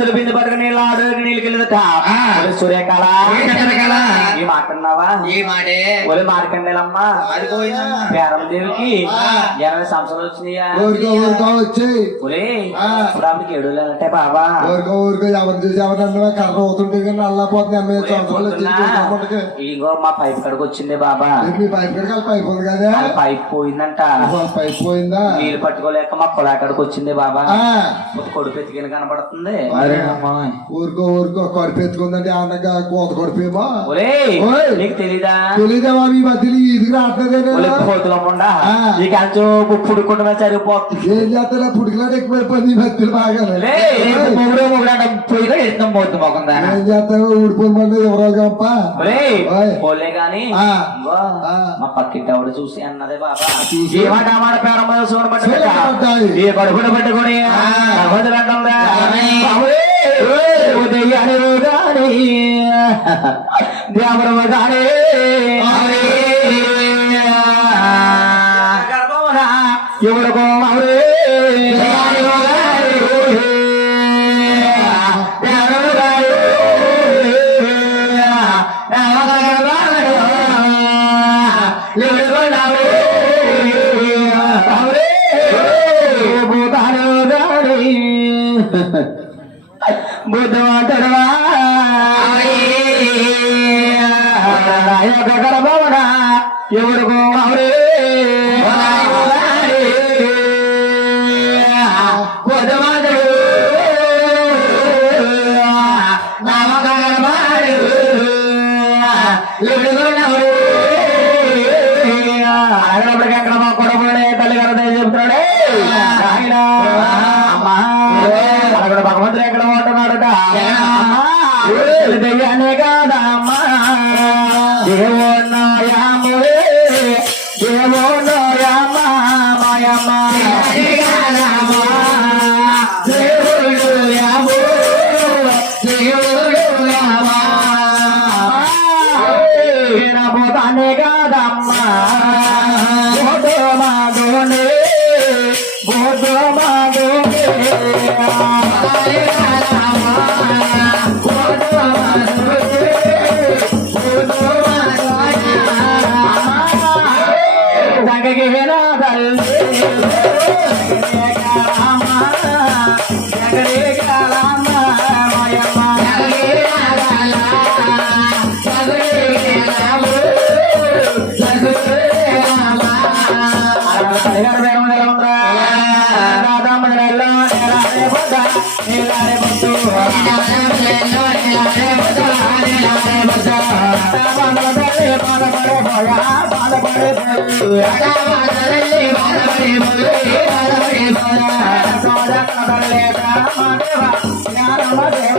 చులిపింది పట్టుకు నీళ్ళు ఆడు నీళ్ళకి వెళ్ళదట సూర్యకాల ఈ మాట. అన్నావా ఈ మాటే ఒలి మార్కండేలమ్మా మారిపోయిందమ్మా. పేరం దేవికి ఎనభై సంవత్సరాలు వచ్చినాయా? ఊరుకో ఊరుకో వచ్చి. ఒలే ఆ. ఇప్పుడు ఆవిడకి ఏడు అంటే బాబా ఊరుకో ఊరుకో ఎవరు చూసి ఎవరన్నా కర్ర అవుతుంటే కానీ అల్లపోతుంది ఎనభై సంవత్సరాలు వచ్చి చూసుకోమంటే ఇంకో మా పైప్ కడకు వచ్చింది బాబా. మీ పైప్ కడికి? పైప్ ఉంది కదా. పైప్ పోయిందంట. పైప్ పోయిందా? నీళ్ళు పట్టుకోలేక మా పొలా కడకు వచ్చింది బాబా. ఆ, కొడుకు ఎత్తుకిన కనపడుతుంది. ఊరుకో ఊరుకో కడుపు ఎత్తుకుందంటే అన్నగా కోత ఓయ్. నీకు తెలీదా? తెలీదేమా మీ మధ్యలో ఇది రావట్లేదే ఒలే కోతులమ్మండా ఆ. నీకు అంచు పుడుకుంటున్నా సరిపోతుంది. ఏం చేస్తారా? పుడికలాట ఎక్కువైపోయింది ఈ మధ్యలో బాగా మొగుడు మొగుడు అంటే పోయిగా ఎత్తం పోతుంది మొకందా? ఏం చేస్తావు ఊడిపోమంటే ఎవరో గొప్ప. పోలే గాని. మా పక్కింటి ఆవిడ చూసి అన్నదే బాబా. చూసి? ఈ మాట ఆ మాట పేరమ్మ చూడబట్టి చూడబడ్డాయి. ఈ కడుపున పట్టుకుని సర్వతులు అంటుందా? బాబురే, ఉదయాన్నే ఉగాని, దేవరమ్మ గాని, గర్భమున ఎవరికో మావురే, ఉదయాన్నే ఏ బాధ రెండమ్మా రెండమ్మా ఈ బాధారిలో రాజులు Bye.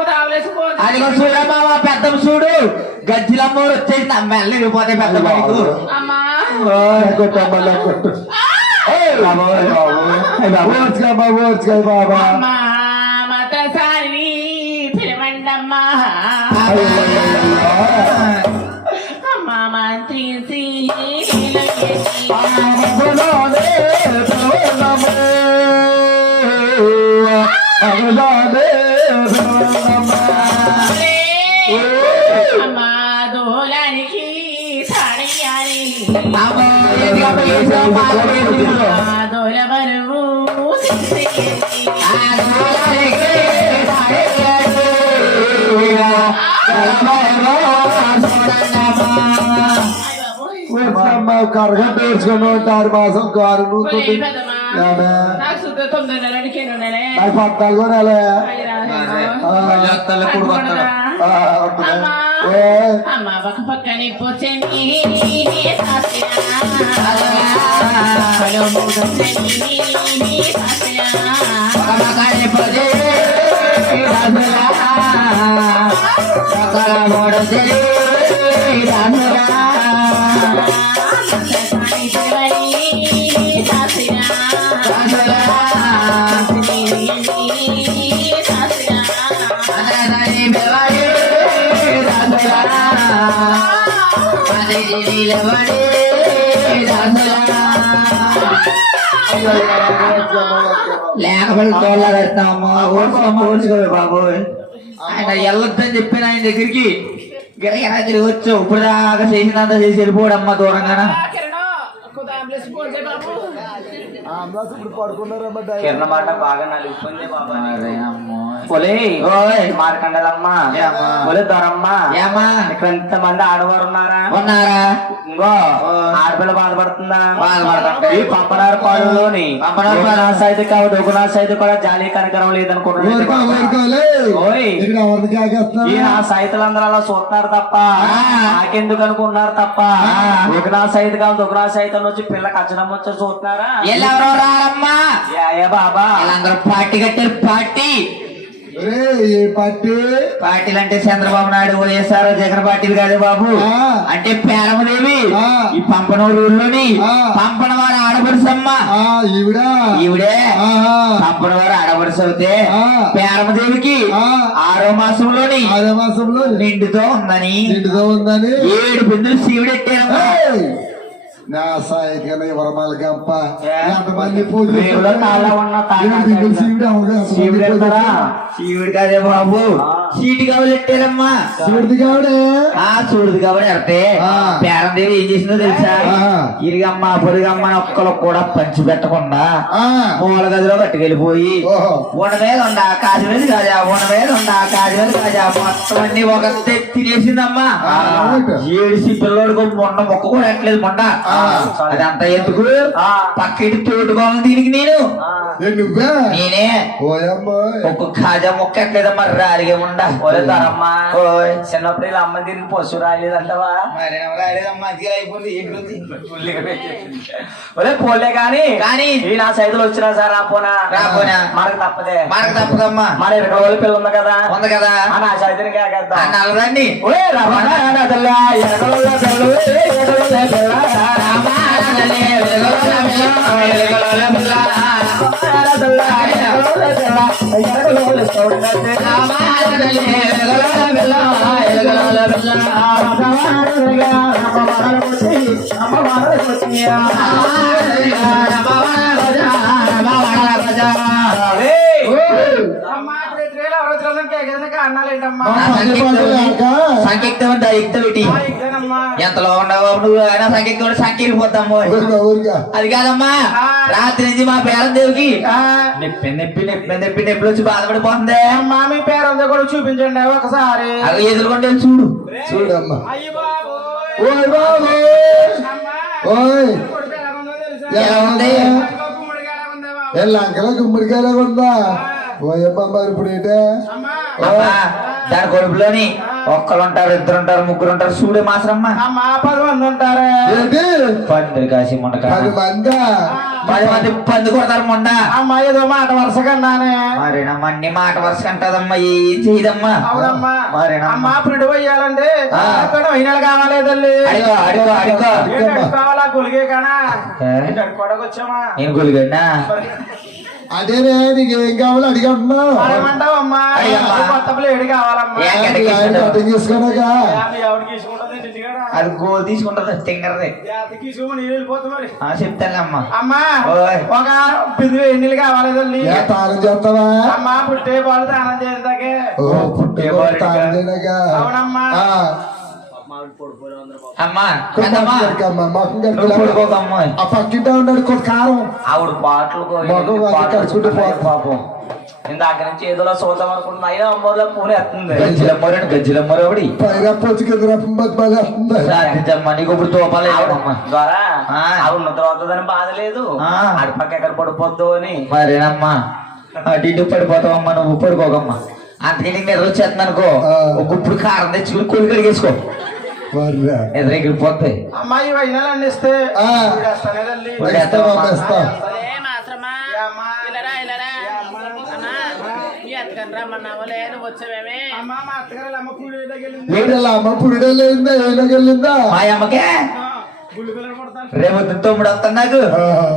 అదిగో చూడమ్మా మా పెద్ద చూడు. గజ్జిలమ్మోరు వచ్చేసి నా మెల్ల ఇరిగిపోతాయి పెద్ద బైకు అమ్మా. కొట్టా అమ్మా దోలానికి సాడయ్యాలి దోల బరువు కరగట్ట వేసుకుని ఉంటారు మాసం కారు నూతుంది నాకు శుద్ధ తొమ్మిది నెలలకి నెలలే నాకు పద్నాలుగో నెల ఏ అమ్మ పక్క పక్కని పోచని లేకపోతే తోళ్ళ పెడతామమ్మా ఓడ్చుకోమ్మ ఓడ్చుకోవే బాబోయ్. ఆయన వెళ్ళొద్దని చెప్పిన ఆయన దగ్గరికి. గిరగిరా తిరిగి వచ్చు ఇప్పుడు దాకా చేసినంత చేసి వెళ్ళిపోడమ్మా దూరంగానా. ఇప్పుడు పడుకున్నారమ్మా కిరణ మాట బాగా నలిగిపోయింది బాబా పొలే ఓయ్. మార్కండలమ్మా. పొలే దొరమ్మా. ఏమా? ఇక్కడ ఎంత మంది ఆడవారు ఉన్నారా? ఉన్నారా? ఇంకో ఆడపిల్ల బాధపడుతుందా? బాధపడుతుంది ఈ పంపనారు పాడులోని. పంపనారు సైతం కావు డొగునా సైతం కూడా జాలి కనకరం లేదనుకుంటున్నాను ఈ నా సైతులందరూ అలా చూస్తున్నారు తప్ప నాకెందుకు అనుకుంటున్నారు తప్ప? ఒకనా సైతు కాదు ఒకనా సైతం వచ్చి పిల్ల కచ్చడం వచ్చి చూస్తున్నారా? ఎవరో రారమ్మా బాబా వీళ్ళందరూ పార్టీ కట్టారు పార్టీ పార్టీలు అంటే చంద్రబాబు నాయుడు వైఎస్ఆర్ జగన్ పార్టీలు కాదు బాబు ఆ. అంటే పేరమదేవి ఆ. ఈ పంపనూరు ఊర్లోని ఆ. పంపన వారు ఆడపడుసమ్మ ఆ ఈవిడా. పంపన వారు ఆడపడుసు అవుతే ఆ. పేరమదేవికి ఆ. ఆరో మాసంలోని ఆరో మాసంలో నిండుతో ఉందని నిండుగా ఉందని ఏడు బిందులు శివుడెట్టారమ్మా గంప శివుడు కదా, బాబు. చీటి కావలెట్టారమ్మా శివుడిది కావుడే? ఆ చూడదు కాబట్టి. పేరందేవి ఏం చేసిందో తెలుసా. ఇరిగమ్మ పొరిగమ్మ అని ఒక్కరు కూడా పంచి పెట్టకుండా మూల గదిలో పట్టుకెళ్ళిపోయి మీద ఉండ కాదా ఉన్న మీద ఉండ కాజాలు కాజా. మొత్తం అన్ని ఒక తినేసిందమ్మా. ఏడిసి పిల్లోడికి మొన్న మొక్క కూడా ఎట్లేదు మొన్న ఆ. అదంతా ఎందుకు? ఆ. పక్కటి తోడుకోవాలి దీనికి నేను. నువ్వే? నేనే. ఒక్క కాజా మొక్క ఎట్లేదమ్మా రాలిగే ఉండ. ఒరే దొరమ్మా ఓయ్. చిన్నప్పుడు ఇలా అమ్మ తిరిగి పశువు రాలేదంటవా? మరి రాలేదమ్మా అది అయిపోయింది ఏంటి ఒరే పోలే కానీ. కానీ. ఈ నా సైదులు వచ్చినా సార్ రాపోనా? రాపోనా. మనకు తప్పదే. మనకు తప్పదమ్మా. మన ఇరవై రోజుల పిల్ల ఉంది కదా. ఉంది కదా. ఆ నా సైదుని ఆ కేకేద్దాం నల్లదండి ఎడల పిల్ల ఎడల ఎంతలో ఉండవు నువ్వు? అయినా ఊరిగా ఊరిగా అది కాదమ్మా. రాత్రి నుంచి మా పేరం దేవికి నొప్పి నొప్పి నొప్పి నొప్పి నొప్పి వచ్చి బాధపడిపోతుంది. మామి పేరు అంతా కూడా చూపించండి ఒకసారి. అది ఎదుర్కొంటే చూడు. చూడమ్మా అయ్యి బాబు ఓయ్ బాబు ఓయ్. ఎలా ఉంది? ఏ లంకలో గుమ్మడికాయలా ఉందా ఓయమ్మ మరి ఇప్పుడు ఏంటే? దాని కొడుకులోని ఒక్కరు ఉంటారు ఇద్దరు ఉంటారు ముగ్గురు ఉంటారు చూడే మాసరమ్మ. అమ్మా పది మంది ఉంటారు ఏంటి? పందిరి కాసి మొండక. పది మందా పది మంది పంది కొడతారు మొండ. అమ్మా ఏదో మాట వరుస కన్నానే. మరేనమ్మా అన్ని మాట వరుస అంటదమ్మా ఏం చేయదమ్మా. అవునమ్మా. మరేనమ్మా పోయాలంటే ఆ. అక్కడ అయినాలు కావాలి తల్లి. అడిగో అడిగో అడిగో. ఏంటి కావాలా? గులిగే కానా? కొడకొచ్చామా నేను గులిగన్నా అదేనే నీకు ఏం కావాలో అడిగమ్మా? కటింగ్ చేసుకోనగా. అది గోల్ తీసుకుంటది తింగరది. చెప్తానమ్మా అమ్మా. ఓయ్. ఒక బిందు ఎన్నిలు కావాలి తాళం చేస్తావా? అమ్మా పుట్టే పాలు దానం చేద్దాకే ఓ పుట్టే చేయనగా అవునమ్మా. ఆ, పక్కింటే ఉన్నాడు కొంత కారం. ఆవిడ పాటలు కడుచుకుంటూ పోతుంది. పాపం. ఇందాక నుంచి ఏదో చూద్దాం అనుకుంటున్నా. అయినా అమ్మోర్లో పూనే ఎత్తుంది. గజ్జిలమ్మోరని? గజ్జిలమ్మోరవడి పైగా పొచ్చి కింద రప్పం బతి మళ్ళీ వస్తుంది సాధించమ్మా నీకు ఇప్పుడు తోపాలేదమ్మా ద్వారా. ఆవిడ నిద్ర అవుతుందని బాధ లేదు. ఆ. ఆడి పక్క ఎక్కడ పడిపోద్దు అని. మరేనమ్మా? అటు ఇటు పడిపోతావమ్మా నువ్వు పడుకోకమ్మా. అందుకే నీకు నిద్ర ఆ. ఒక ఇప్పుడు కారం తెచ్చుకుని కూలి ఎగిరిపోతాయి అమ్మాయి అందిస్తే పడతాను రేపు తమ్ముడు వస్తాను నాకు.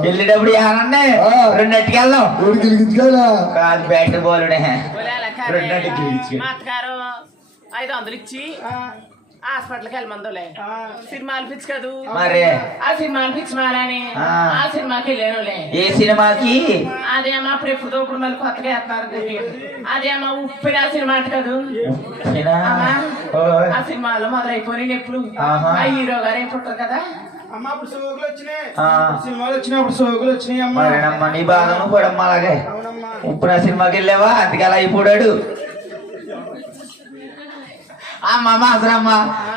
వెళ్ళేటప్పుడు ఏమన్నా ఆ. రెండింటికి వెళ్దాం. ఊరికి గిలిగించుకోవాలా కాదు బ్యాట్ బోలుడే. మా అత్తగారు ఐదు వందలు ఇచ్చి హాస్పిటల్కి వెళ్ళమందులే. సినిమాలు పిచ్చి కదూ మరి. ఆ సినిమాలు పిచ్చి మాలని ఆ. సినిమాకి వెళ్ళానులే. ఏ సినిమాకి? అదేమో అప్పుడు ఎప్పుడు ఇప్పుడు మళ్ళీ కొత్తగా వేస్తున్నారు అదేమో ఉప్పిన సినిమా అంట కదూ? సినిమా? ఆ సినిమాలో మొదలైపోయి ఎప్పుడు. ఆ హీరో గారు ఏం పుట్టారు కదా? అమ్మ అప్పుడు సోకులు వచ్చినాయి. ఆ. సినిమాలు వచ్చినప్పుడు సోకులు వచ్చినాయి అమ్మ. నీ బాధను పడమ్మా అలాగే. ఇప్పుడు ఆ సినిమాకి వెళ్ళావా? అందుకే అలా అయిపోయాడు. అమ్మ మాత్రమ్మ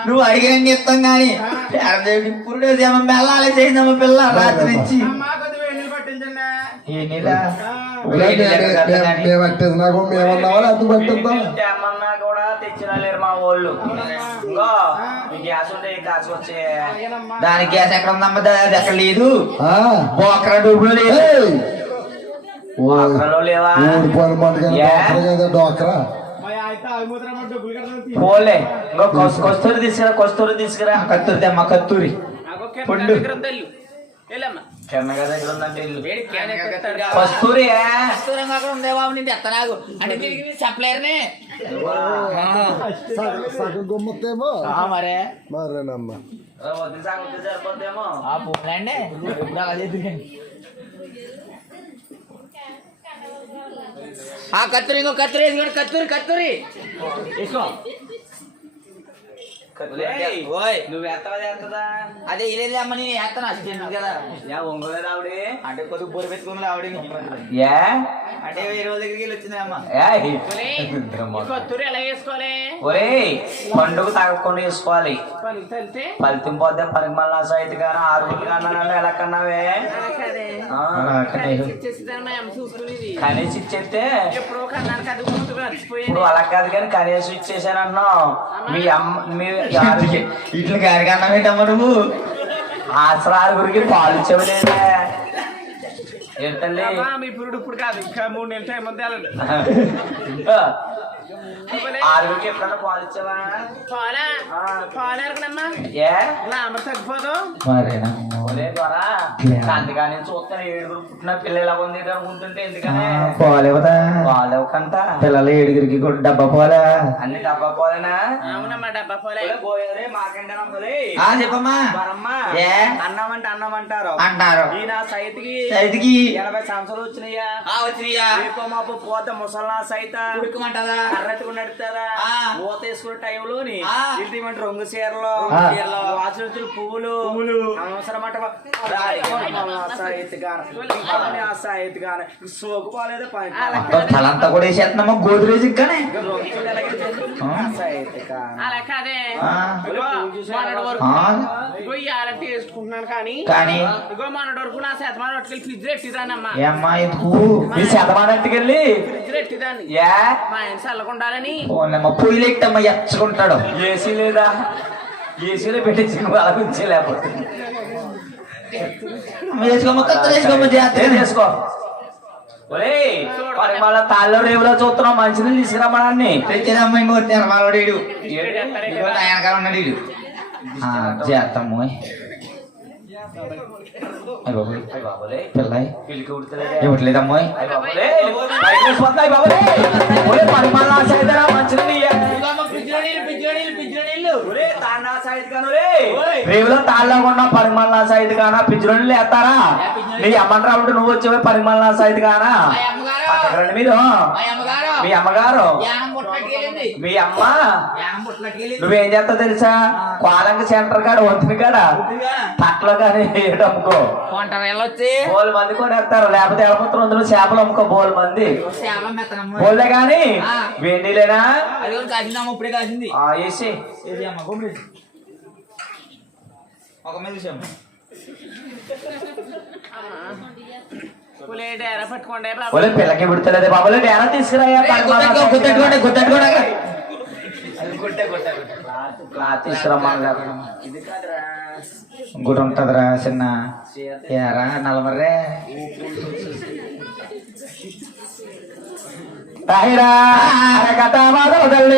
నువ్వు అడిగిన ఇస్తాం గాని ఇప్పుడు ఏమో మెల్లాలి చేసిందమ్మ పిల్ల రాత్రి పట్టేది నాకు మేమన్నావా అది కూడా తెచ్చిన లేరు మా వాళ్ళు. ఇంకో గ్యాస్ ఉంటే గ్యాస్ వచ్చే దానికి గ్యాస్ ఎక్కడ ఉందమ్మా అది ఎక్కడ లేదు. ఆ. బోకరా డబ్బులు లేదు. అక్కడలో లేవా? డోక్రా పోలే కొస్తూరి తీసుకురా కొస్తూరి తీసుకురా కత్తూరి తెమ్మ కత్తూరి పండు. కస్తూరి సగం గుమ్మతేమో మరే మరేనమ్మా ఆ పూలండి చేద్దురు ఆ కత్తురి ఇంకో కత్తురి వేసుకోండి. కత్తూరి కత్తూరి. వేసుకో. నువ్వు ఎత్తవా చేస్తుందా అదే ఇదే అమ్మ నేను వేస్తాను అసిస్టెంట్ కదా. యా ఒంగోలేదు ఆవిడ అంటే కొద్దిగా బొరి పెట్టుకుంది ఆవిడ ఏ అంటే వేరే వాళ్ళ దగ్గరికి వెళ్ళి వచ్చింది అమ్మ. ఎలా వేసుకోవాలి ఒరేయ్ పండుగ తగ్గకుండా వేసుకోవాలి ఫలితం పోతే పరిమళ సైతు గాను ఆరుగురు కన్నా ఎలా కన్నావే? కనీసి ఇచ్చేస్తే ఇప్పుడు అలా కాదు కానీ కనీసం ఇచ్చేసానన్నావు. మీ అమ్మ మీ ఇట్లా గారికన్నా పెట్టమ్మ నువ్వు ఆసరాల గురికి పాలు ఇచ్చేవలేదే. మీ పురుడు ఇప్పుడు కాదు. ఇంకా మూడు నెలల టైం ఉంది వెళ్ళండి. ఆరుగురికి ఎప్పుడన్నా పాలు ఇచ్చావా? పాలా? ఆ. పాలు ఎరగనమ్మా? ఏ? గ్లామర్ తగ్గిపోదు ఒరే ద్వారా అందుకని చూస్తాను ఏడుగురు పుట్టిన ఉంది ఇది అనుకుంటుంటే ఎందుకని? పోలేవదా పాలు ఇవ్వకంట. పిల్లలు ఏడుగురికి కూడా డబ్బా పోలే అన్ని డబ్బా పోలేనా అవునమ్మా డబ్బా పోలే. పోయేరే మాకంటే చెప్పమ్మా. అన్నం అంటారు. అంటారు. ఈయన సైతికి సైతికి ఎనభై సంవత్సరాలు వచ్చినాయా? వచ్చినాయా? రేపు మాపు పోతే ముసల్లా సైత. ఉడుకుమంటదా కర్రెత్తుకు నడుతుందా ఆ. ఊత వేసుకునే టైంలోని ఆ. ఇంటి మంట రొంగు చీరలు వాచులు పువ్వులు. అవసరం సోకు పోలేదే తలంతా కూడా వేసేస్తున్నామా? గోద్రేజ్ కానీ కానీ? ఇగో మొన్నటి వరకు నా శతమానం ఫ్రిడ్జ్ ఎట్టిదానమ్మా ఏమ్మా ఎందుకు? మీ శతమానట్టుకెళ్ళి ఫ్రిడ్జ్ ఎట్టిదాన్ని ఏ మా ఆయన చల్లకుండాలని. పోన్లేమ్మా పొయ్యిలు ఎట్టమ్మా ఎచ్చుకుంటాడు ఏసీ లేదా ఏసీలో పెట్టించి అలా ఉంచే లేకపోతే. వేసుకోమ్మ కొత్త వేసుకోమ్మ జాగ్రత్త మళ్ళా తాళ్ళ రేవులో చూస్తున్నాం మంచిని తీసుకురమ్మడాన్ని ఉన్నాడు ఇడు చేస్తాము ఇవ్వట్లేదమ్మా అయ్ సైతం మంచిని ఒరే, తాళ్ళకుండా పిజ్జులు ఎత్తారా నీ అమ్మంటారా నువ్వు వచ్చేవే పరిమళనా సైడ్ కానా పక్కకు రండి మీరు మీ అమ్మగారు. మీ అమ్మ. నువ్వేం చేస్తావు తెలుసా? కోలంక సెంటర్ కాడ వంతుని కాడ. తట్లో కానీ అమ్ముకో బోల్ మంది కొనేస్తారు. లేకపోతే ఎలపత్రం అందులో చేపలు అమ్ముకో బోల్ మంది. బోల్దే గాని ఆ. వేడిలేనా కూడా ఇప్పుడే కాసింది. ఆ, వేసి ఒక మీద డేరా బోలే పిల్లకి విడతలేదే బాబులే నేనా తీసుకురాయా గుద్దెట్టుకో గుద్దెట్టుకోండి గుద్దెట్టుకోండి ఇంకోటి ఉంటదిరా చిన్న. ఏరా నలమర్రే. కథ మొదలు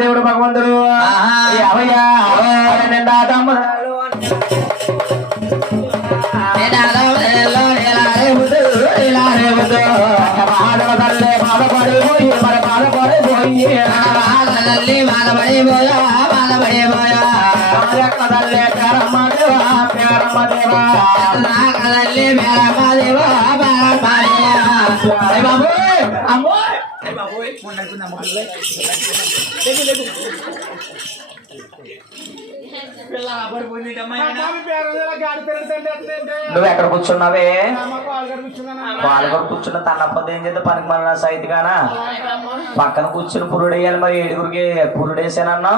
దేవుడు భగవంతుడు. అవయ్యా నిండా తమ్ముడు బాధపడలే నువ్వు ఎక్కడ కూర్చున్నావే? పాల్గొడ కూర్చున్న తన్నప్పది ఏం చేద్దాం పనికి మళ్ళీ సైతు గానా పక్కన కూర్చుని పురుడేయాలి మరి ఏడుగురికి. పురుడేసానన్నా?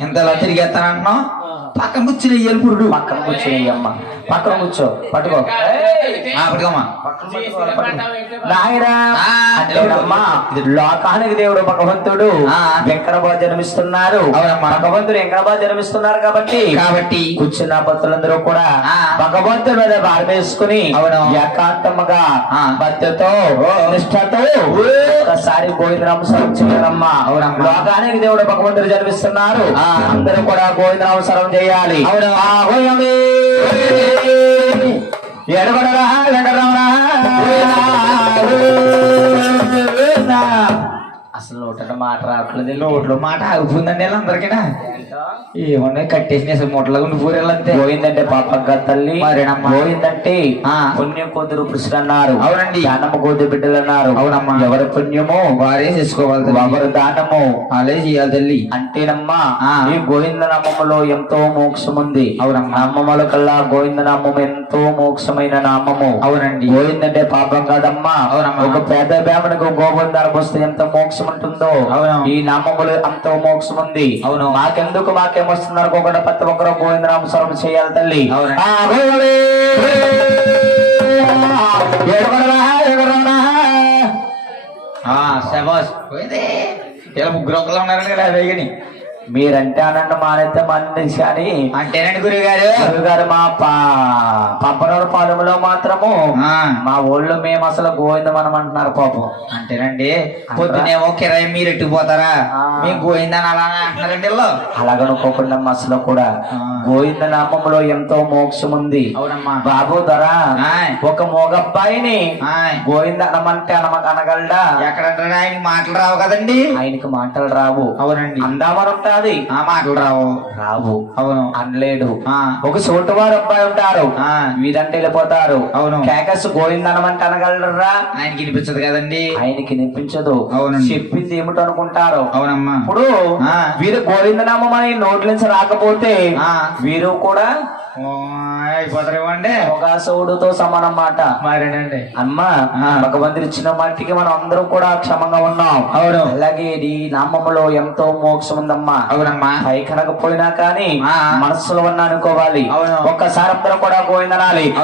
ఎంతలా తిరిగేస్తానంటున్నావు పక్కన కూర్చుని ఇయ్యాలి పురుడు. పక్కన కూర్చుని అమ్మ పక్కన కూర్చో పట్టుకో లోకానికి దేవుడు భగవంతుడు ఆ. వెంకటబాబు జన్మిస్తున్నారు. భగవంతుడు వెంకటబాబు జన్మిస్తున్నారు కాబట్టి కాబట్టి కూర్చున్న భక్తులందరూ కూడా ఆ. భగవంతుడి మీద భారం వేసుకుని అవును. ఏకాంతముగా ఆ. భక్తితో నిష్ఠతో ఒకసారి గోవిందనామస్వరం చేయాలమ్మా అవునమ్మా. లోకానికి దేవుడు భగవంతుడు జన్మిస్తున్నారు ఆ. అందరూ కూడా గోవిందనామస్వరం చేయాలి అవును. ఎడబడరా వెంకటరామరా అసలు నోట మాట రావట్లేదు నోట్లో మాట ఆగిపోయిందండి వీళ్ళందరికీనా ఏమన్నా కట్టేసిన మూటలో ఉండిపోయారంతే పోయిందంటే పాపక్క తల్లి మరేనమ్మా. పోయిందంటే ఆ. పుణ్యం కొద్దురు పురుషులు అన్నారు అవునండి. దానము కొద్ది బిడ్డలు అన్నారు అవునమ్మా. ఎవరి పుణ్యము వారే చేసుకోవాలి. ఎవరి దానము అలాగే చేయాలి తల్లి అంటేనమ్మా. ఈ గోవింద నామములో ఎంతో మోక్షం ఉంది అవునమ్మా. నామముల కల్లా గోవింద నామం ఎంతో మోక్షమైన నామము అవునండి గోవిందంటే పాపం కాదమ్మా అవునమ్మా. ఒక పేద బ్రాహ్మణకు గోవిందాలు వస్తే ఎంత మోక్షం ఉంటుందో. ఈ నామములు అంత మోక్షం ఉంది అవును. మాకెందుకు మాకేమొస్తున్నారు అనుకోకుండా ప్రతి ఒక్కరు గోవిందనామ స్వరం చేయాలి తల్లి గోవిందే. శబాస్ ఇలా ముగ్గురు ఒకళ్ళు ఉన్నారండి ఇలా వేగని మీరంటే అనండి మానైతే మన్నిసి కానీ అంటేనండి గురువు గారు గురువు గారు మా పా పంపనూరు పాలెంలో మాత్రము ఆ, మా ఊళ్ళో మేము అసలు గోవిందమనం అంటున్నారు పాపం. అంటేనండి. పొద్దునేమో కిరాయి మీరు ఎట్టుకుపోతారా. మీకు గోయిందని అలానే అంటున్నారండి అలాగనుకోకుండా అసలు కూడా. గోవింద నామంలో ఎంతో మోక్షం ఉంది. అవునమ్మా. బాబు ధర. ఒక మోగబ్బాయిని. గోవింద అనమంటే అనమ అనగలడా? ఎక్కడంటారా ఆయనకి మాటలు రావు కదండి. ఆయనకి మాటలు రావు. అవునండి. అందామని ఆ మాటలు రావు. రావు. అవును. అనలేడు. ఆ, ఒక చోటు వారు అబ్బాయి ఉంటారు. ఆ. వీరంటే వెళ్ళిపోతారు. అవును. కేకస్ గోవింద అనమంటే అనగలరా? ఆయనకి వినిపించదు కదండి. ఆయనకి వినిపించదు. అవునండి. చెప్పింది ఏమిటో అనుకుంటారు. అవునమ్మా. ఇప్పుడు. వీరు గోవిందనామం అని నోట్ల నుంచి రాకపోతే ఆ. వీరు కూడా అయిపోతారేమండి. మొగాసవుడుతో సమానం మాట మరేనండి. అమ్మా. భగవంతుడు ఇచ్చిన మట్టికి మనం అందరం కూడా క్షమంగా ఉన్నాం. అవును. అలాగే ఈ నామములో ఎంతో మోక్షం ఉందమ్మా. అవునమ్మా. పై కనకపోయినా కానీ. మనస్సులో ఉన్న అనుకోవాలి. అవును. ఒక్కసారి అందరం కూడా గోవిందనాలి.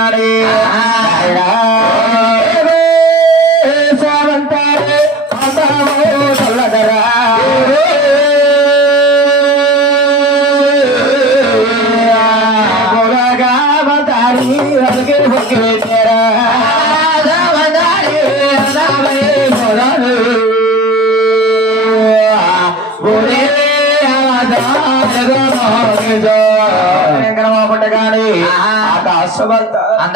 Daddy.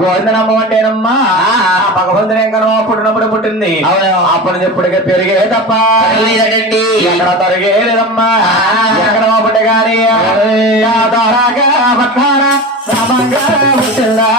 గోవిందనమ్మ అంటేనమ్మా భగవంతుని ఎంకనో పుట్టినప్పుడు పుట్టింది. అప్పటి నుంచి ఇప్పటికే పెరిగే తప్ప. ఎక్కడ తరిగే లేదమ్మా ఎక్కడ రామంగా పుట్టిందా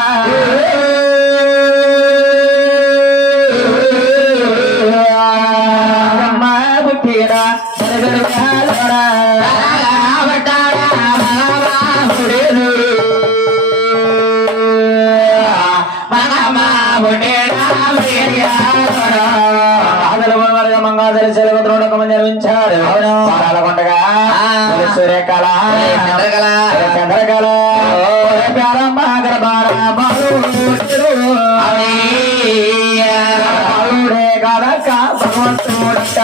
భగవంతుడట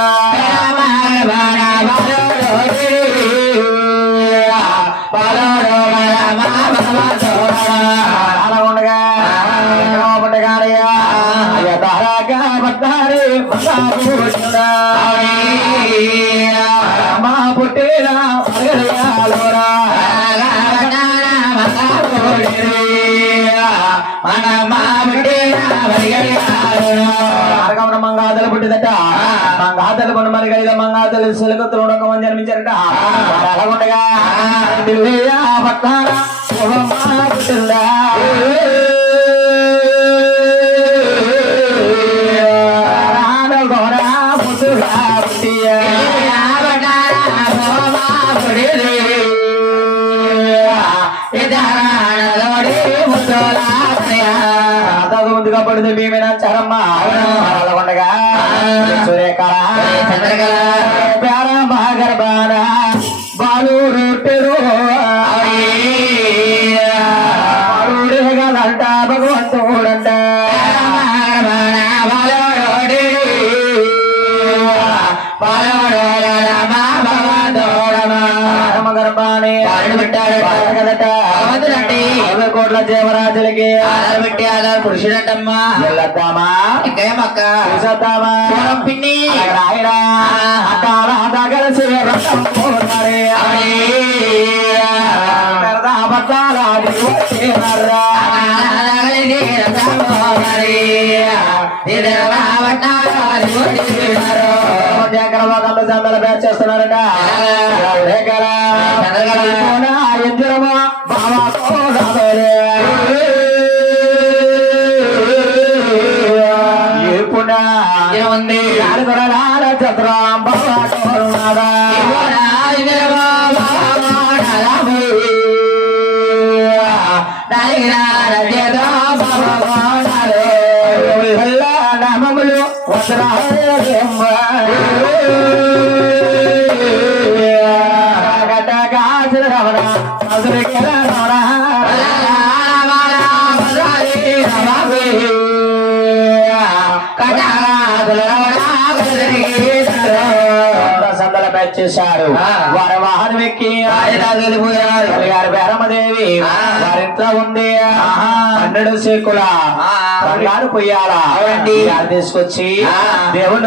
పాలకొండగా పుట్టగాడయ్యా అయ్య మంగాతలు పుట్టిదట. మంగాతలు పని మరి గడిల మంగాతలు సిలుక త్రోడక మంది జన్మించారట. అలాగుండగా ముందుగా పడితే భీమైన చరమ్మ. ఉండగా సూర్యకళ చంద్రకళ ప్యార మహాగర్భాన కోట్ల జీవరాజులకి పెట్టి ఆధార్ పురుషుడంటమ్మా. వెళ్ళొద్దామా? ఇంకేమక్క చూసొద్దామా? పిన్ని. రాయరా. కలిసి సందల బ్యాచ్ చేస్తున్నారట. బాబా ఎప్పుడా ఉంది నాలుగొరలాల చతురాం బాబా కోరున్నారా నామములు రమణ రమణ సందల బ్యాచ్ చేశారు. వారి వాహనం ఎక్కి గారి బేరమ్మదేవి వారింట్లో ఉంది. పన్నెండు శేకుల బంగారు పొయ్యాల. తీసుకొచ్చి దేవుడు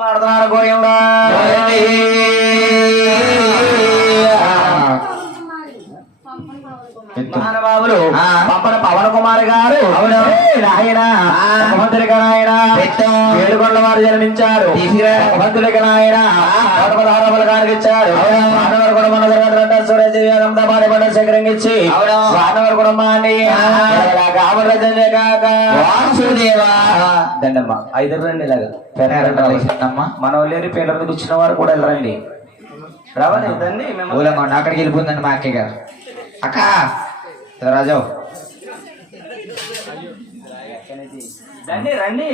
పాడుతున్నారు గోయంలో. మహానుభావులు ఆ. పంపన పవన్ కుమార్ గారు అవును. నాయన. ఏడుకొండల వారు జన్మించారు. ముఖ్యమంత్రికి నాయన గారికి ఇచ్చారు. మానవర్ కుటుంబం సేకరించి కుటుంబాన్ని వాసుదేవా. దండమ్మ ఐదు రండి ఇలాగా. వాళ్ళేరి పేర్లకు కూర్చున్న వారు కూడా వెళ్ళరండి. రావాలి అక్కడికి వెళ్ళిపోయిందండి మా అక్కయ్య గారు. అక్క రాజు రండి రండి.